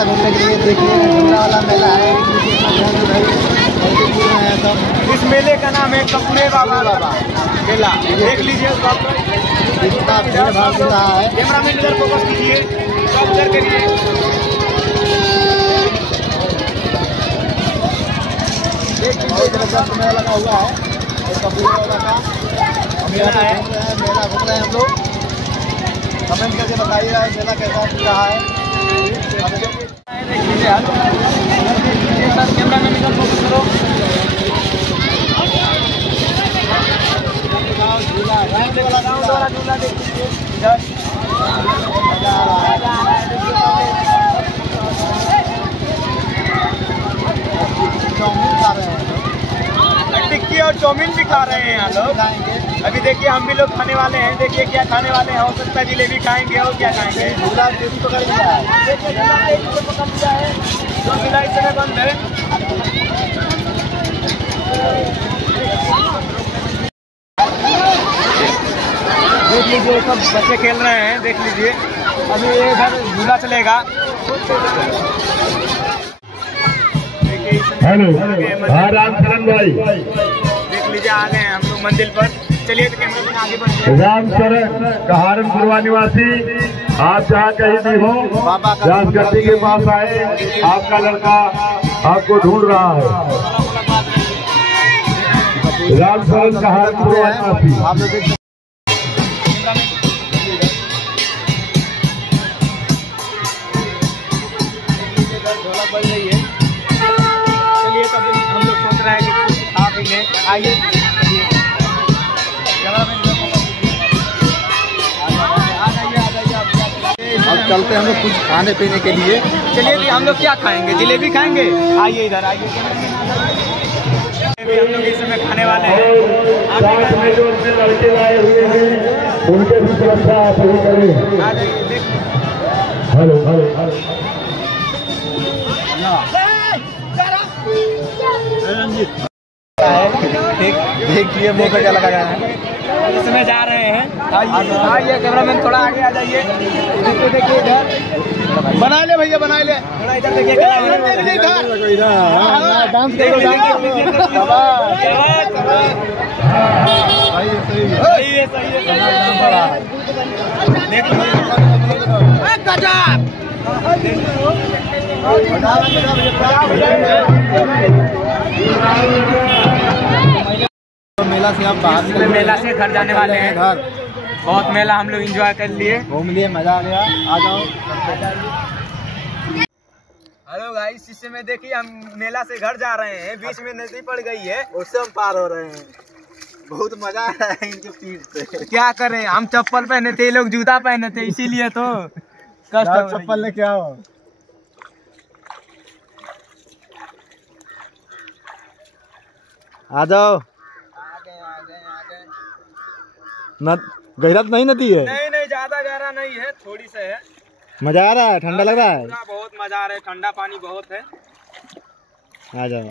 मेला घूमने के लिए। देखिए झूला वाला मेला है, इस मेले का नाम है कपूरे बाबा मेला। देख लीजिए कितना भीड़ भाड़ दिख रहा है। कैमरामैन इधर फोकस कीजिए, सब उधर करिए। मेला लगा हुआ है कपूरे बाबा का मेला है। मेला घूम रहे हैं हम लोग। कमेंट करके बताइएगा मेला कैसा दिख रहा है। कैमरामैन इधर फोकस करो। झूला देख लीजिए इधर। टिक्की और चाउमीन भी खा रहे हैं यहाँ लोग। अभी देखिए हम भी लोग खाने वाले हैं। देखिए क्या खाने वाले हैं। हो सकता है जलेबी खाएंगे और क्या खाएंगे। झूला तेजी पकड़ लिया है। देखिए झूला तेजी से पकड़ लिया है, जो झूला इस समय बंद है। देख लीजिए सब बच्चे खेल रहे हैं। देख लीजिए अभी ये इधर झूला चलेगा। हेलो रामचरण भाई, देख लीजिए आ गए हैं हम लोग मंदिर पर। चलिए तो कैमरे में आगे बढ़ते हैं। रामचरण कहारनपुरवा निवासी, आप जहाँ कहीं भी हो राजगद्दी के पास आए, आपका लड़का आपको ढूंढ रहा है। रामचरण कहारनपुरवा निवासी, आप लोग देख ढोलक बज रही है। चलिए तब हम लोग सोच रहे हैं कि कुछ खा पी लें। आइए अब चलते हैं हम लोग कुछ खाने पीने के लिए। चलिए भी हम लोग क्या खाएंगे? जलेबी खाएंगे। आइए इधर आइए। हम लोग इस समय खाने वाले हैं। साथ में जो अपने लड़के लाए हुए हैं उनके भी सुरक्षा आप ही करें। आ जाइए देख। हेलो हेलो देखिए मुँह पे क्या लगा है। इसमें जा रहे हैं। आइए आइए कैमरामैन थोड़ा आगे आ जाइए। देखिए देखिए इधर बना ले भैया, बना ले। थोड़ा इधर देखिए। डांस करो, सही है सही है। मेला से हम बाहर निकले। मेला से घर जाने वाले हैं। घर बहुत मेला हम लोग एंजॉय कर लिए, घूम लिए, मजा आ गया। आ जाओ। हेलो गाइस, इस समय देखिए हम मेला से घर जा रहे हैं। बीच में नदी पड़ गई है, उससे हम पार हो रहे हैं। बहुत मजा आ रहा है इनके पीठ से। क्या करें। हम चप्पल पहने थे, ये लोग जूता पहने थे, इसीलिए तो कष्ट हो रही है। चप्पल लेके आओ। आ जाओ। गहरा तो नहीं नदी है? नहीं नहीं, ज्यादा गहरा नहीं है, थोड़ी सा है। मजा आ रहा है? ठंडा लग रहा है? बहुत मजा आ रहा है, ठंडा पानी बहुत है। आ जाओ।